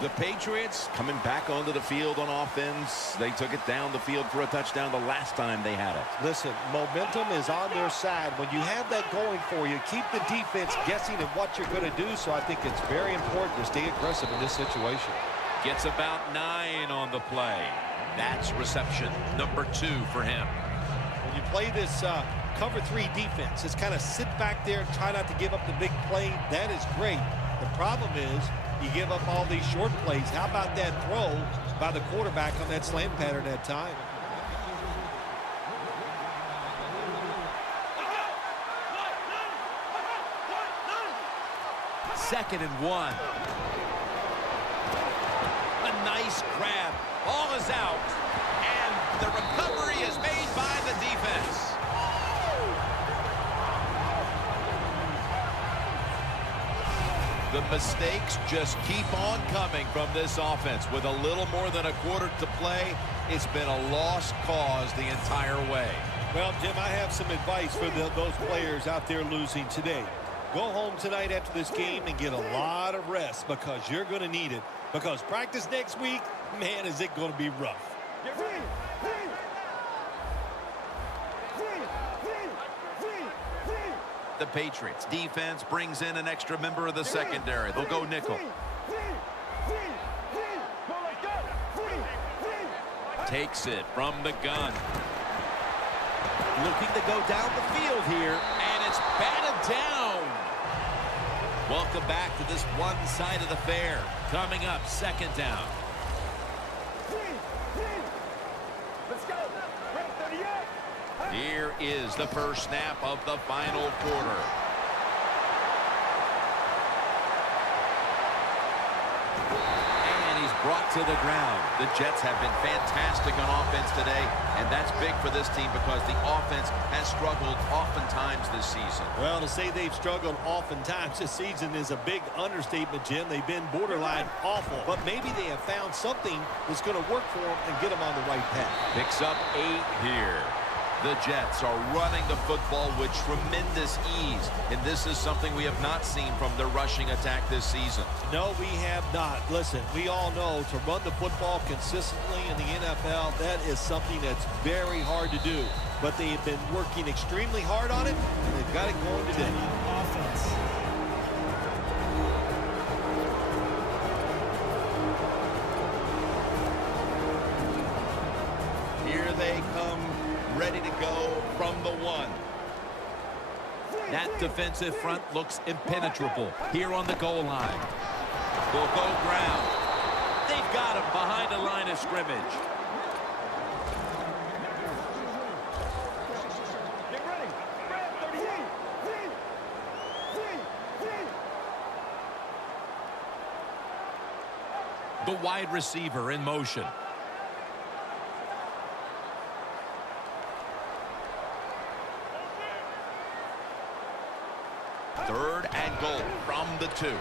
The Patriots coming back onto the field on offense. They took it down the field for a touchdown the last time they had it. Listen, momentum is on their side. When you have that going for you, keep the defense guessing at what you're going to do. So I think it's very important to stay aggressive in this situation. Gets about 9 on the play. That's reception number 2 for him. When you play this cover 3 defense, it's kind of sit back there and try not to give up the big play. That is great. The problem is you give up all these short plays. How about that throw by the quarterback on that slant pattern that time? Second and 1. A nice grab. Ball is out. And the recovery is made by the defense. The mistakes just keep on coming from this offense. With a little more than a quarter to play, it's been a lost cause the entire way. Well, Jim, I have some advice for those players out there losing today. Go home tonight after this game and get a lot of rest because you're going to need it. Because practice next week, man, is it going to be rough. The Patriots defense brings in an extra member of the secondary. They'll go nickel. Takes it from the gun. Looking to go down the field here, and it's batted down. Welcome back to this one side of the fair. Coming up, second down. Let's go. Here is the first snap of the final quarter. And he's brought to the ground. The Jets have been fantastic on offense today, and that's big for this team because the offense has struggled oftentimes this season. Well, to say they've struggled oftentimes this season is a big understatement, Jim. They've been borderline awful, but maybe they have found something that's going to work for them and get them on the right path. Picks up 8 here. The Jets are running the football with tremendous ease, and this is something we have not seen from their rushing attack this season. No, we have not. Listen, we all know to run the football consistently in the NFL, that is something that's very hard to do. But they have been working extremely hard on it, and they've got it going today. Offense. Here they come, ready to go from the 1. That defensive front looks impenetrable here on the goal line. They'll go ground. They've got him behind the line of scrimmage. Get ready. Grab 38. The wide receiver in motion. Third and goal from the 2.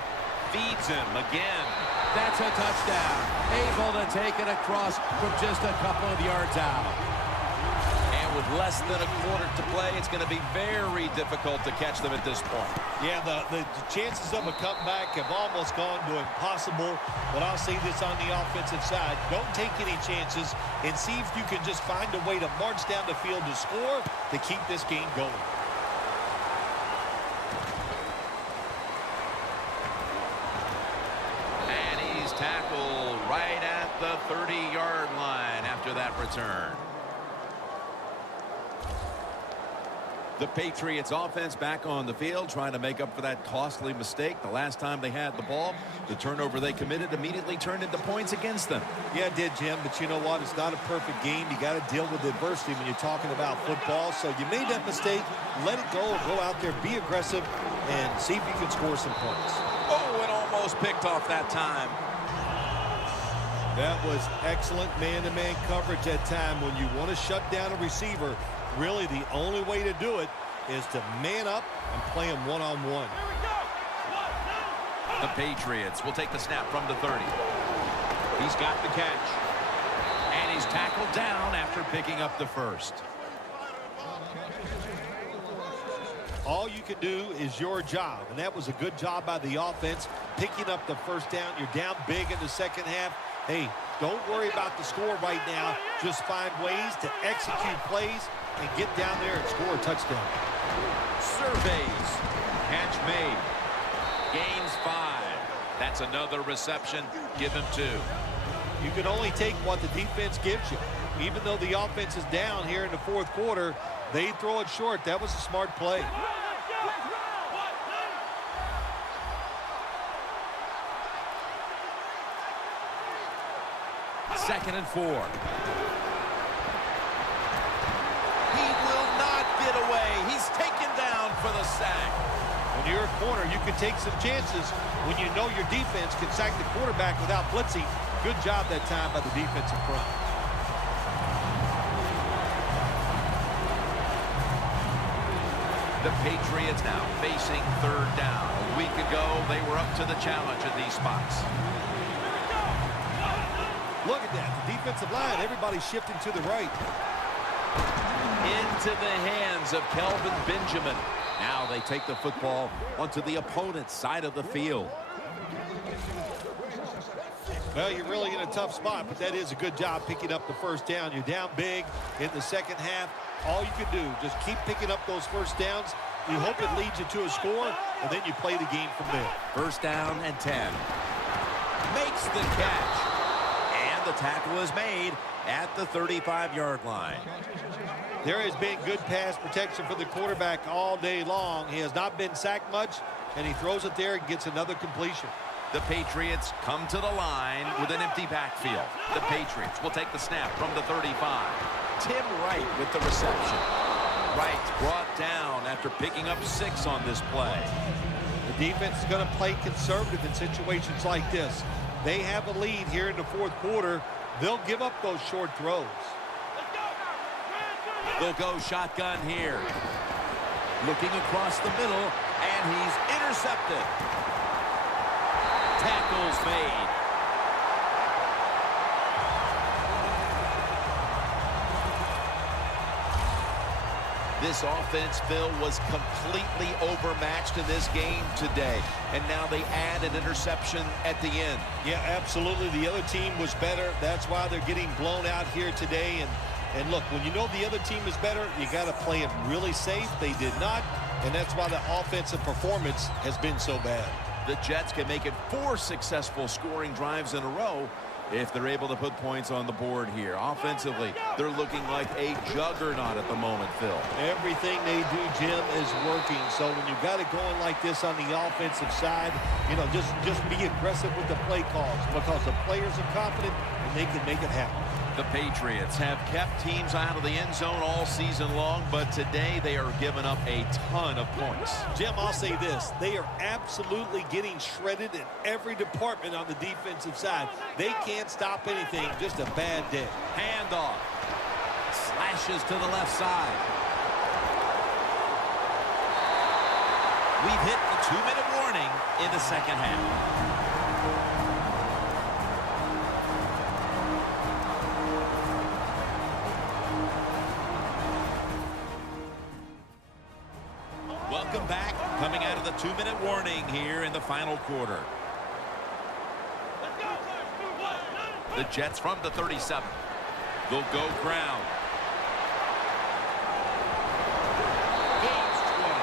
Feeds him again. That's a touchdown. Able to take it across from just a couple of yards out. And with less than a quarter to play, it's going to be very difficult to catch them at this point. Yeah, the chances of a comeback have almost gone to impossible. But I'll say this on the offensive side. Don't take any chances and see if you can just find a way to march down the field to score to keep this game going. Tackled right at the 30-yard line after that return. The Patriots offense back on the field trying to make up for that costly mistake. The last time they had the ball, the turnover they committed immediately turned into points against them. Yeah, it did, Jim, but you know what? It's not a perfect game. You got to deal with adversity when you're talking about football. So you made that mistake, let it go, go out there, be aggressive, and see if you can score some points. Oh, it almost picked off that time. That was excellent man-to-man coverage that time. When you want to shut down a receiver, really the only way to do it is to man up and play him one-on-one. The Patriots will take the snap from the 30. He's got the catch. And he's tackled down after picking up the first. All you can do is your job, and that was a good job by the offense, picking up the first down. You're down big in the second half. Hey, don't worry about the score right now. Just find ways to execute plays and get down there and score a touchdown. Surveys. Catch made. Gains 5. That's another reception. Give him 2. You can only take what the defense gives you. Even though the offense is down here in the fourth quarter, they throw it short. That was a smart play. Second and 4. He will not get away. He's taken down for the sack. When you're a corner, you can take some chances when you know your defense can sack the quarterback without blitzing. Good job that time by the defensive front. The Patriots now facing third down. A week ago, they were up to the challenge in these spots. Look at that. The defensive line, everybody's shifting to the right. Into the hands of Kelvin Benjamin. Now they take the football onto the opponent's side of the field. Well, you're really in a tough spot, but that is a good job picking up the first down. You're down big in the second half. All you can do, just keep picking up those first downs. You hope it leads you to a score, and then you play the game from there. First down and 10. Makes the catch. And the tackle is made at the 35-yard line. There has been good pass protection for the quarterback all day long. He has not been sacked much, and he throws it there and gets another completion. The Patriots come to the line with an empty backfield. The Patriots will take the snap from the 35. Tim Wright with the reception. Wright's brought down after picking up 6 on this play. The defense is going to play conservative in situations like this. They have a lead here in the fourth quarter. They'll give up those short throws. They'll go shotgun here. Looking across the middle, and he's intercepted. Tackles made. This offense, Phil, was completely overmatched in this game today. And now they add an interception at the end. Yeah, absolutely. The other team was better. That's why they're getting blown out here today. And look, when you know the other team is better, you got to play it really safe. They did not, and that's why the offensive performance has been so bad. The Jets can make it 4 successful scoring drives in a row if they're able to put points on the board here. Offensively, they're looking like a juggernaut at the moment, Phil. Everything they do, Jim, is working. So when you got it going like this on the offensive side, you know, just be aggressive with the play calls because the players are confident and they can make it happen. The Patriots have kept teams out of the end zone all season long, but today they are giving up a ton of points. Jim, I'll say this. They are absolutely getting shredded in every department on the defensive side. They can't stop anything. Just a bad day. Handoff. Slashes to the left side. We've hit the 2-minute warning in the second half. Welcome back. Coming out of the 2-minute warning here in the final quarter. The Jets from the 37. They'll go ground. Gains 20.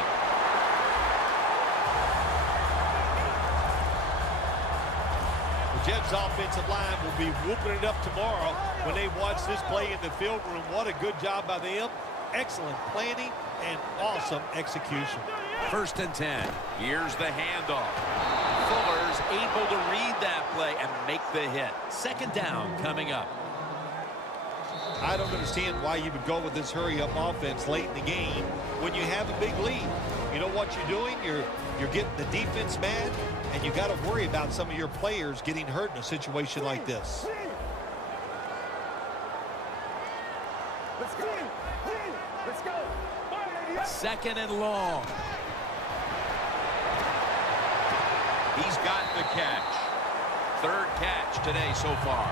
The Jets' offensive line will be whooping it up tomorrow when they watch this play in the field room. What a good job by them. Excellent planning and awesome execution. First and 10. Here's the handoff. Fuller's able to read that play and make the hit. Second down coming up. I don't understand why you would go with this hurry-up offense late in the game when you have a big lead. You know what you're doing? You're getting the defense mad, and you got to worry about some of your players getting hurt in a situation like this. Let's go. Let's go. Second and long. He's got the catch. Third catch today so far.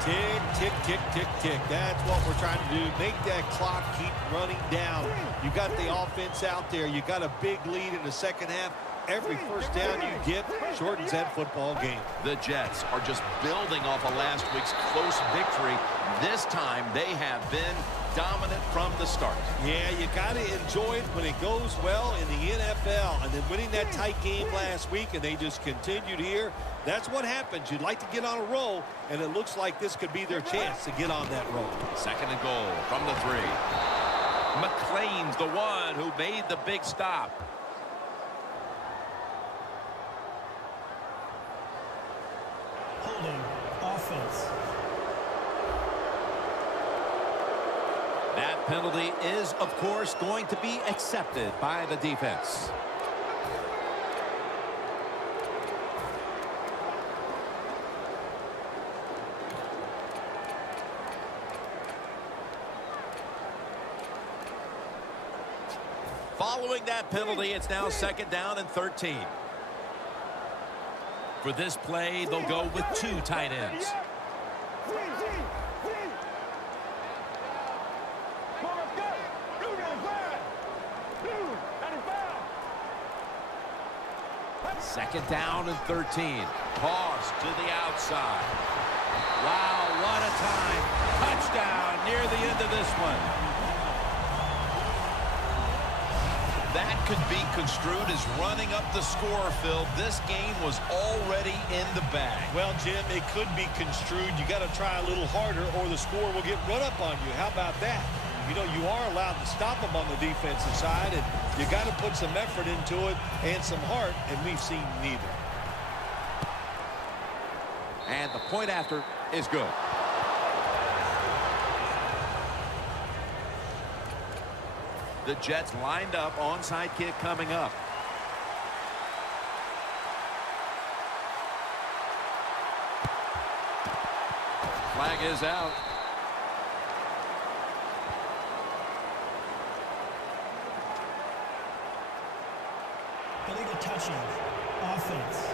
Tick, tick, tick, tick, tick. That's what we're trying to do. Make that clock keep running down. You got the offense out there. You got a big lead in the second half. Every first down you get shortens that football game. The Jets are just building off of last week's close victory. This time they have been dominant from the start. Yeah, you got to enjoy it when it goes well in the NFL. And then winning that tight game last week, and they just continued here. That's what happens. You'd like to get on a roll, and it looks like this could be their chance to get on that roll. 2nd and goal from the 3. McLean's the one who made the big stop. Holding offense. That penalty is, of course, going to be accepted by the defense. Following that penalty, it's now 2nd down and 13. For this play, they'll go with 2 tight ends. Second down and 13. Toss to the outside. Wow, what a time. Touchdown near the end of this one. That could be construed as running up the score, Phil. This game was already in the bag. Well, Jim, it could be construed. You got to try a little harder or the score will get run up on you. How about that? You know, you are allowed to stop them on the defensive side, and you got to put some effort into it and some heart, and we've seen neither. And the point after is good. The Jets lined up, onside kick coming up. Flag is out. Illegal touching. Offense.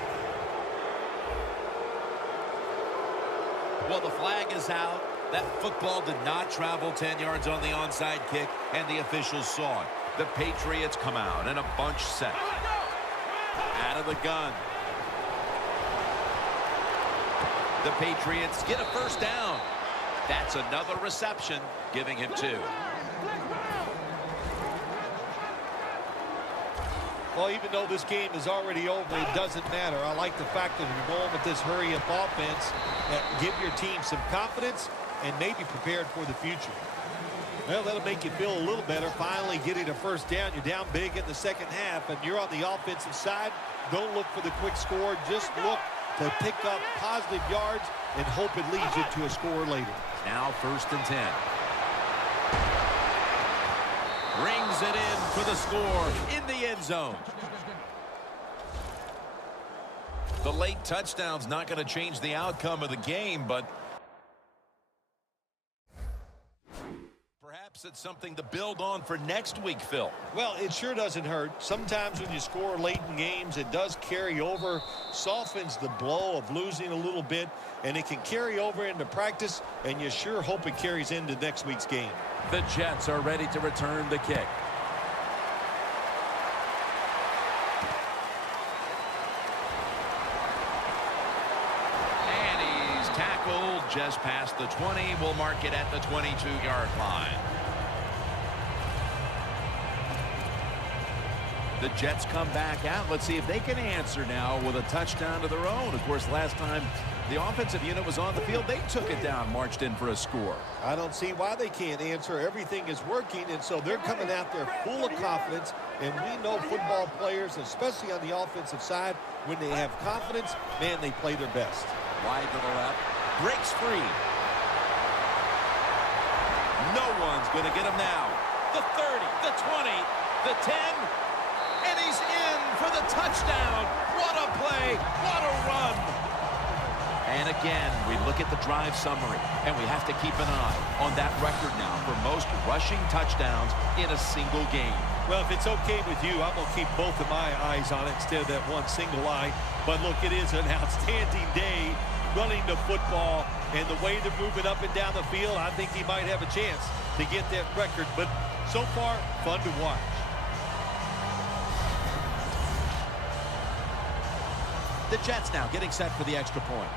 Well, the flag is out. That football did not travel 10 yards on the onside kick, and the officials saw it. The Patriots come out in a bunch set. Out of the gun. The Patriots get a first down. That's another reception, giving him 2. Well, even though this game is already over, it doesn't matter. I like the fact that you're going with this hurry-up offense that give your team some confidence and maybe prepared for the future. Well, that'll make you feel a little better. Finally getting a first down. You're down big in the second half, and you're on the offensive side. Don't look for the quick score. Just look to pick up positive yards and hope it leads you to a score later. Now 1st and 10. Rings it in for the score in the end zone. The late touchdown's not going to change the outcome of the game, but perhaps it's something to build on for next week, Phil. Well, it sure doesn't hurt. Sometimes when you score late in games, it does carry over, softens the blow of losing a little bit, and it can carry over into practice, and you sure hope it carries into next week's game. The Jets are ready to return the kick. And he's tackled just past the 20. We'll mark it at the 22-yard line. The Jets come back out. Let's see if they can answer now with a touchdown of their own. Of course, last time the offensive unit was on the field, they took it down, marched in for a score. I don't see why they can't answer. Everything is working, and so they're coming out there full of confidence. And we know football players, especially on the offensive side, when they have confidence, man, they play their best. Wide to the left. Breaks free. No one's going to get him now. The 30, the 20, the 10. And he's in for the touchdown. What a play. What a run. And again, we look at the drive summary, and we have to keep an eye on that record now for most rushing touchdowns in a single game. Well, if it's okay with you, I'm going to keep both of my eyes on it instead of that one single eye. But look, it is an outstanding day. Going handling the football and the way they're moving up and down the field, I think he might have a chance to get that record. But so far, fun to watch. The Jets now getting set for the extra point.